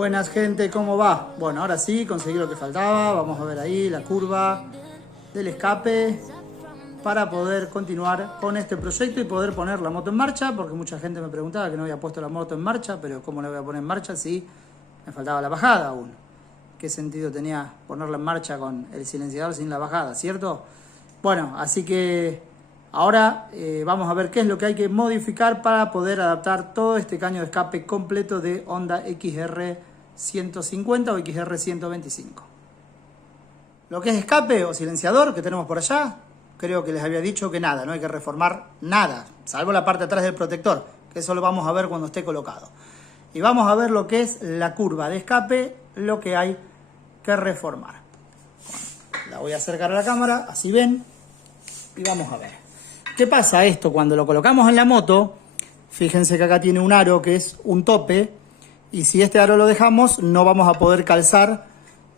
Buenas gente, ¿cómo va? Bueno, ahora sí, conseguí lo que faltaba. Vamos a ver ahí la curva del escape para poder continuar con este proyecto y poder poner la moto en marcha, porque mucha gente me preguntaba que no había puesto la moto en marcha, pero ¿cómo la voy a poner en marcha si me faltaba la bajada aún? ¿Qué sentido tenía ponerla en marcha con el silenciador sin la bajada, cierto? Bueno, así que ahora vamos a ver qué es lo que hay que modificar para poder adaptar todo este caño de escape completo de Honda XR 150 o XR 125. Lo que es escape o silenciador que tenemos por allá, creo que les había dicho que nada, no hay que reformar nada, salvo la parte de atrás del protector, que eso lo vamos a ver cuando esté colocado. Y vamos a ver lo que es la curva de escape, lo que hay que reformar. Bueno, la voy a acercar a la cámara, así ven, y vamos a ver. ¿Qué pasa esto? Cuando lo colocamos en la moto, fíjense que acá tiene un aro que es un tope, y si este aro lo dejamos, no vamos a poder calzar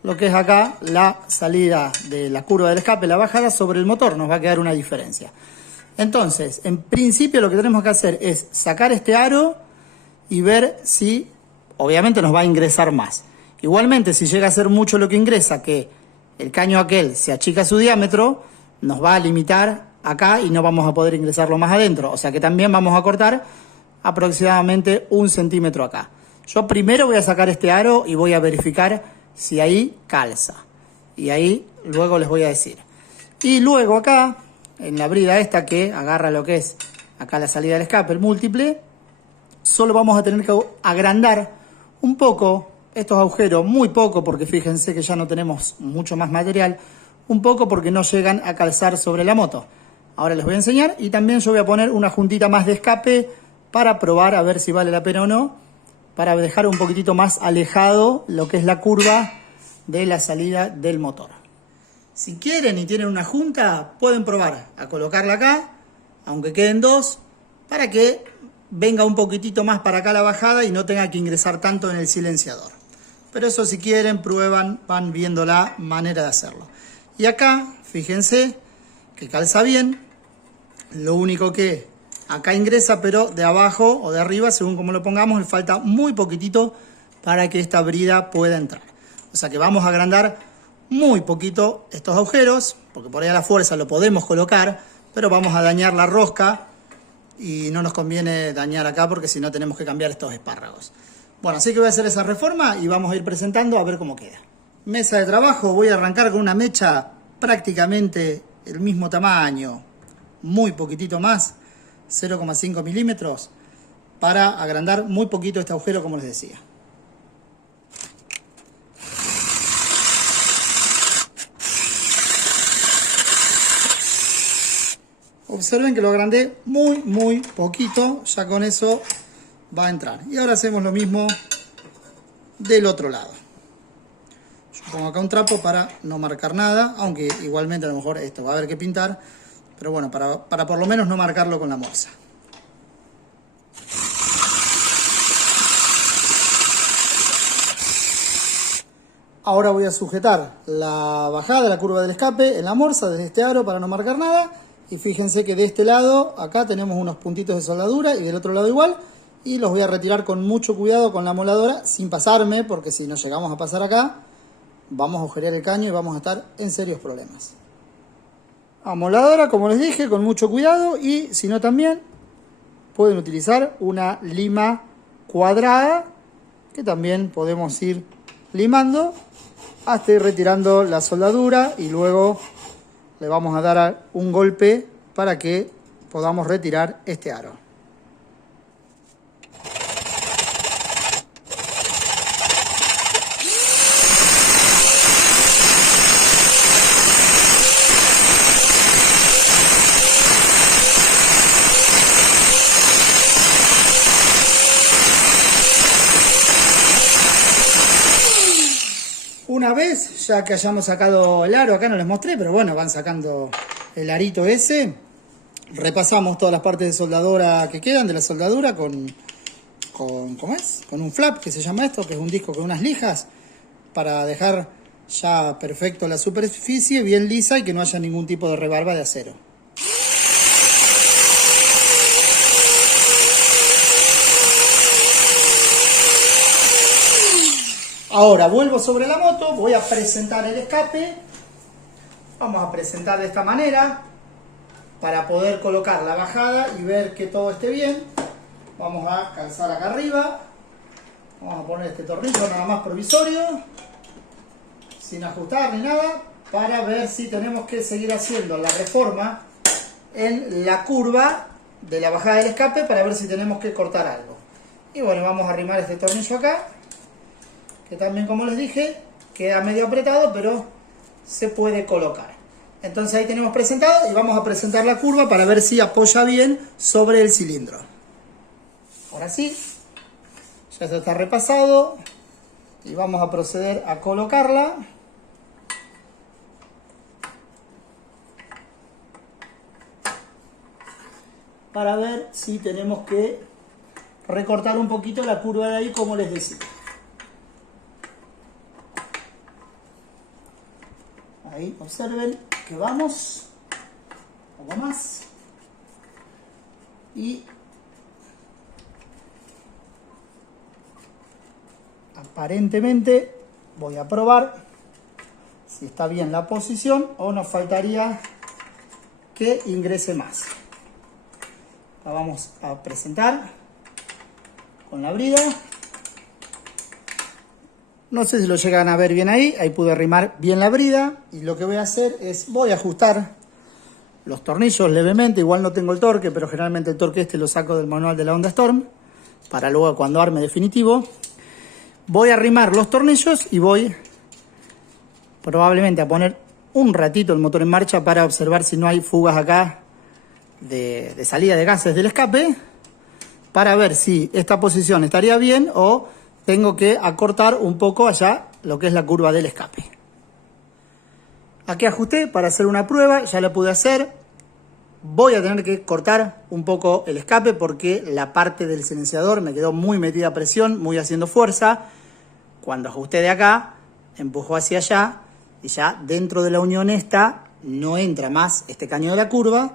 lo que es acá la salida de la curva del escape, la bajada sobre el motor, nos va a quedar una diferencia. Entonces, en principio lo que tenemos que hacer es sacar este aro y ver si, obviamente nos va a ingresar más. Igualmente, si llega a ser mucho lo que ingresa, que el caño aquel se achica su diámetro, nos va a limitar acá y no vamos a poder ingresarlo más adentro. O sea que también vamos a cortar aproximadamente 1 centímetro acá. Yo primero voy a sacar este aro y voy a verificar si ahí calza. Y ahí luego les voy a decir. Y luego acá, en la brida esta que agarra lo que es acá la salida del escape, el múltiple, solo vamos a tener que agrandar un poco estos agujeros, muy poco, porque fíjense que ya no tenemos mucho más material, un poco porque no llegan a calzar sobre la moto. Ahora les voy a enseñar y también yo voy a poner una juntita más de escape para probar a ver si vale la pena o no, para dejar un poquitito más alejado lo que es la curva de la salida del motor. Si quieren y tienen una junta, pueden probar a colocarla acá, aunque queden dos, para que venga un poquitito más para acá la bajada y no tenga que ingresar tanto en el silenciador. Pero eso si quieren, prueban, van viendo la manera de hacerlo. Y acá, fíjense que calza bien, lo único que acá ingresa, pero de abajo o de arriba, según como lo pongamos, le falta muy poquitito para que esta brida pueda entrar. O sea que vamos a agrandar muy poquito estos agujeros, porque por ahí a la fuerza lo podemos colocar, pero vamos a dañar la rosca y no nos conviene dañar acá porque si no tenemos que cambiar estos espárragos. Bueno, así que voy a hacer esa reforma y vamos a ir presentando a ver cómo queda. Mesa de trabajo, voy a arrancar con una mecha prácticamente el mismo tamaño, muy poquitito más, 0,5 milímetros, para agrandar muy poquito este agujero, como les decía. Observen que lo agrandé muy poquito, ya con eso va a entrar. Y ahora hacemos lo mismo del otro lado. Yo pongo acá un trapo para no marcar nada, aunque igualmente a lo mejor esto va a haber que pintar, pero bueno, para por lo menos no marcarlo con la morsa. Ahora voy a sujetar la bajada de la curva del escape en la morsa desde este aro para no marcar nada. Y fíjense que de este lado, acá tenemos unos puntitos de soldadura y del otro lado igual. Y los voy a retirar con mucho cuidado con la amoladora, sin pasarme, porque si nos llegamos a pasar acá, vamos a agujerear el caño y vamos a estar en serios problemas. Amoladora, como les dije, con mucho cuidado, y si no también pueden utilizar una lima cuadrada, que también podemos ir limando hasta ir retirando la soldadura y luego le vamos a dar un golpe para que podamos retirar este aro. Una vez, ya que hayamos sacado el aro, acá no les mostré, pero bueno, van sacando el arito ese, repasamos todas las partes de soldadura que quedan de la soldadura con ¿cómo es? Con un flap, que se llama esto, que es un disco con unas lijas, para dejar ya perfecto la superficie, bien lisa y que no haya ningún tipo de rebarba de acero. Ahora vuelvo sobre la moto, voy a presentar el escape. Vamos a presentar de esta manera para poder colocar la bajada y ver que todo esté bien. Vamos a calzar acá arriba. Vamos a poner este tornillo nada más provisorio, sin ajustar ni nada, para ver si tenemos que seguir haciendo la reforma en la curva de la bajada del escape, para ver si tenemos que cortar algo. Y bueno, vamos a arrimar este tornillo acá, que también, como les dije, queda medio apretado, pero se puede colocar. Entonces ahí tenemos presentado y vamos a presentar la curva para ver si apoya bien sobre el cilindro. Ahora sí, ya se está repasado y vamos a proceder a colocarla. Para ver si tenemos que recortar un poquito la curva de ahí, como les decía. Ahí, observen que vamos. Un poco más. Y aparentemente voy a probar si está bien la posición o nos faltaría que ingrese más. La vamos a presentar con la brida. No sé si lo llegan a ver bien ahí. Ahí pude arrimar bien la brida. Y lo que voy a hacer es, voy a ajustar los tornillos levemente. Igual no tengo el torque, pero generalmente el torque este lo saco del manual de la Honda Storm, para luego, cuando arme definitivo, voy a arrimar los tornillos y voy probablemente a poner un ratito el motor en marcha para observar si no hay fugas acá de salida de gases del escape, para ver si esta posición estaría bien o tengo que acortar un poco allá lo que es la curva del escape. Aquí ajusté para hacer una prueba, ya la pude hacer. Voy a tener que cortar un poco el escape porque la parte del silenciador me quedó muy metida a presión, muy haciendo fuerza. Cuando ajusté de acá, empujó hacia allá y ya dentro de la unión esta no entra más este caño de la curva.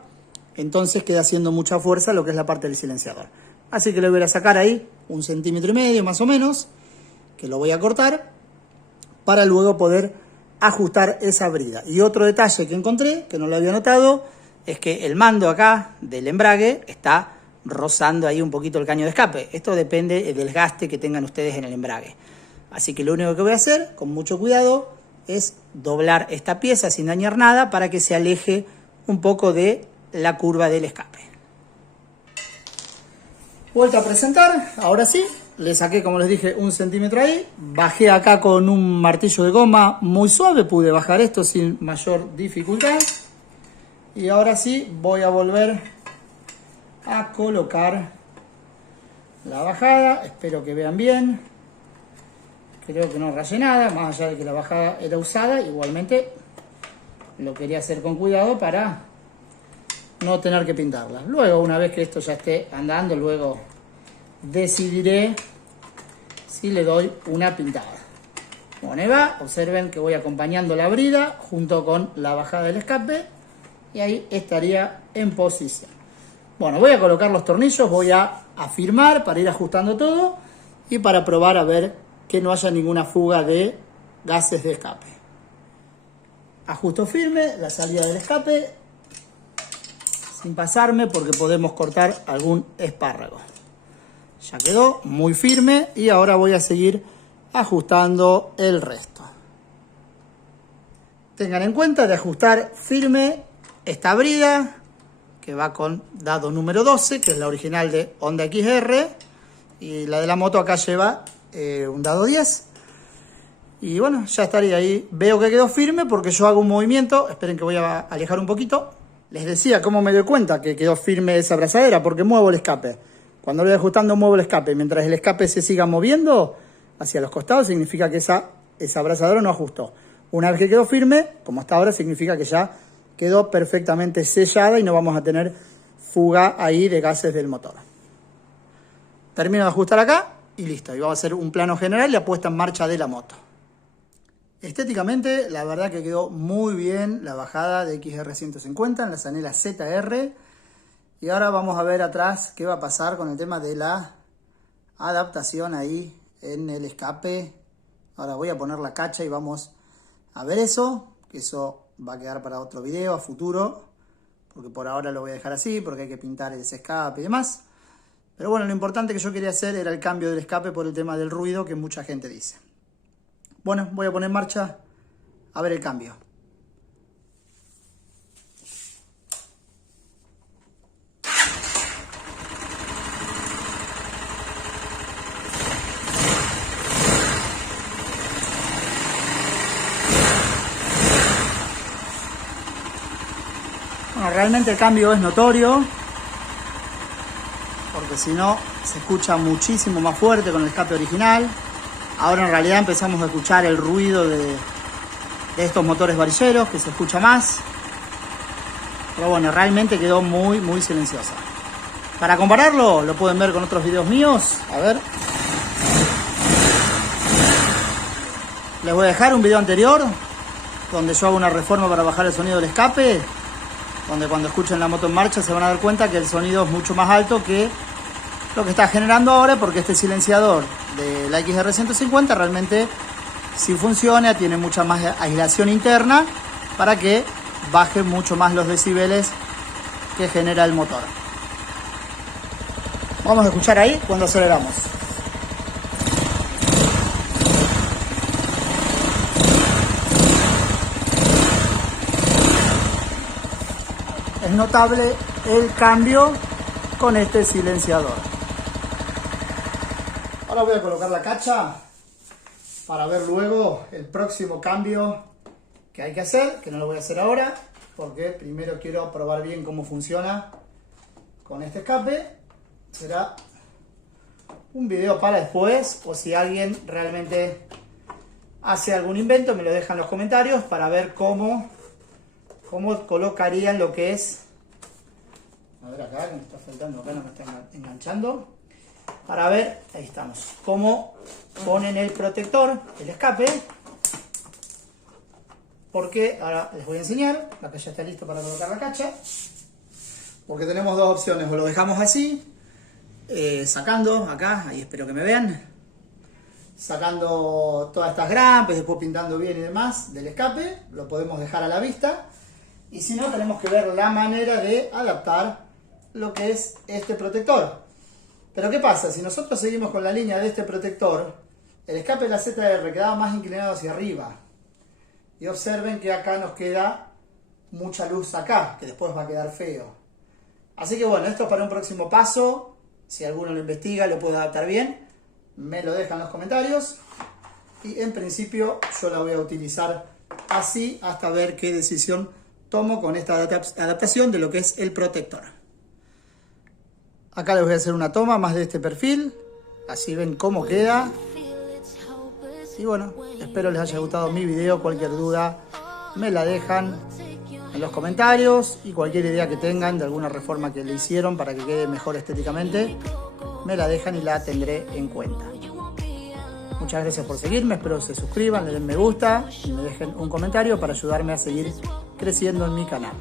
Entonces queda haciendo mucha fuerza lo que es la parte del silenciador. Así que le voy a sacar ahí 1,5 centímetros más o menos, que lo voy a cortar para luego poder ajustar esa brida. Y otro detalle que encontré, que no lo había notado, es que el mando acá del embrague está rozando ahí un poquito el caño de escape. Esto depende del desgaste que tengan ustedes en el embrague. Así que lo único que voy a hacer, con mucho cuidado, es doblar esta pieza sin dañar nada para que se aleje un poco de la curva del escape. Vuelta a presentar, ahora sí, le saqué, como les dije, 1 centímetro ahí, bajé acá con un martillo de goma muy suave, pude bajar esto sin mayor dificultad, y ahora sí voy a volver a colocar la bajada. Espero que vean bien, creo que no rayé nada, más allá de que la bajada era usada, igualmente lo quería hacer con cuidado para no tener que pintarla. Luego, una vez que esto ya esté andando, luego decidiré si le doy una pintada. Bueno, ahí va, observen que voy acompañando la brida junto con la bajada del escape y ahí estaría en posición. Bueno, voy a colocar los tornillos, voy a afirmar para ir ajustando todo y para probar a ver que no haya ninguna fuga de gases de escape. Ajusto firme la salida del escape sin pasarme porque podemos cortar algún espárrago. Ya quedó muy firme y ahora voy a seguir ajustando el resto. Tengan en cuenta de ajustar firme esta brida que va con dado número 12, que es la original de Honda XR, y la de la moto acá lleva un dado 10. Y bueno, ya estaría ahí. Veo que quedó firme porque yo hago un movimiento. Esperen que voy a alejar un poquito. Les decía cómo me doy cuenta que quedó firme esa abrazadera, porque muevo el escape. Cuando lo voy ajustando muevo el escape. Mientras el escape se siga moviendo hacia los costados, significa que esa abrazadera no ajustó. Una vez que quedó firme, como hasta ahora, significa que ya quedó perfectamente sellada y no vamos a tener fuga ahí de gases del motor. Termino de ajustar acá y listo. Y vamos a hacer un plano general y la puesta en marcha de la moto. Estéticamente, la verdad que quedó muy bien la bajada de XR150 en la Zanela ZR. Y ahora vamos a ver atrás qué va a pasar con el tema de la adaptación ahí en el escape Ahora voy a poner la cacha y vamos a ver eso, que eso va a quedar para otro video a futuro, porque por ahora lo voy a dejar así, porque hay que pintar ese escape y demás. Pero bueno, lo importante que yo quería hacer era el cambio del escape por el tema del ruido que mucha gente dice. Bueno, voy a poner en marcha a ver el cambio. Bueno, realmente el cambio es notorio, porque si no se escucha muchísimo más fuerte con el escape original. Ahora en realidad empezamos a escuchar el ruido de estos motores varilleros, que se escucha más. Pero bueno, realmente quedó muy silenciosa. Para compararlo, lo pueden ver con otros videos míos. A ver. Les voy a dejar un video anterior, donde yo hago una reforma para bajar el sonido del escape, donde cuando escuchen la moto en marcha se van a dar cuenta que el sonido es mucho más alto que lo que está generando ahora, porque este silenciador de la XR150 realmente sí funciona, tiene mucha más aislación interna para que baje mucho más los decibeles que genera el motor. Vamos a escuchar ahí cuando aceleramos. Es notable el cambio con este silenciador. Ahora voy a colocar la cacha para ver luego el próximo cambio que hay que hacer, que no lo voy a hacer ahora, porque primero quiero probar bien cómo funciona con este escape. Será un video para después, o si alguien realmente hace algún invento, me lo deja en los comentarios para ver cómo colocarían lo que es, a ver acá, que me está faltando, acá no me está enganchando, para ver, ahí estamos, cómo ponen el protector, el escape, porque ahora les voy a enseñar, acá ya está listo para colocar la cacha, porque tenemos dos opciones, o lo dejamos así, sacando acá, ahí espero que me vean, sacando todas estas grampes, después pintando bien y demás del escape, lo podemos dejar a la vista. Y si no, tenemos que ver la manera de adaptar lo que es este protector. Pero ¿qué pasa? Si nosotros seguimos con la línea de este protector, el escape de la ZR quedaba más inclinado hacia arriba. Y observen que acá nos queda mucha luz acá, que después va a quedar feo. Así que bueno, esto es para un próximo paso. Si alguno lo investiga, lo puede adaptar bien, me lo deja en los comentarios. Y en principio yo la voy a utilizar así hasta ver qué decisión tomo con esta adaptación de lo que es el protector. Acá les voy a hacer una toma más de este perfil, así ven cómo queda. Y bueno, espero les haya gustado mi video. Cualquier duda me la dejan en los comentarios, y cualquier idea que tengan de alguna reforma que le hicieron para que quede mejor estéticamente, me la dejan y la tendré en cuenta. Muchas gracias por seguirme, espero se suscriban, le den me gusta y me dejen un comentario para ayudarme a seguir creciendo en mi canal.